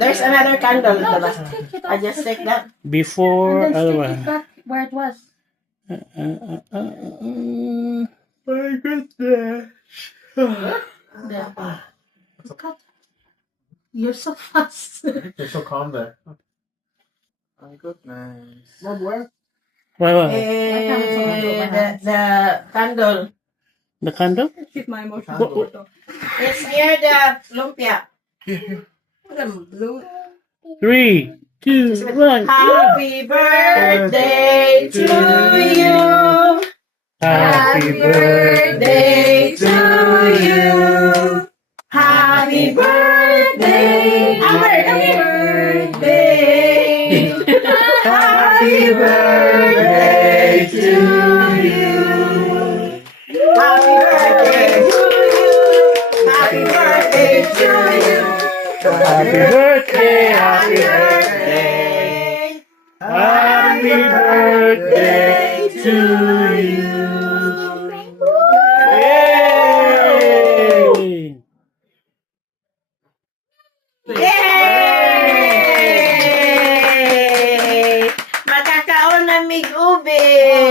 There's another candle. No, diba? just take it off. I just take that. Before, And then ano stick ba? it back where it was. My goodness. There. Cut. You're so fast. You're so calm there. My goodness. Mom, where? What? The candle. The candle? Keep my emotion. It's near the lumpia. 3, 2, 1. Happy birthday to you. Happy birthday to you. Happy birthday. Happy birthday. Happy birthday to you. Happy birthday to you. Happy birthday to you. Happy birthday, happy birthday. Happy birthday to you. Yay! Yay! Makakaon ng mig-ube.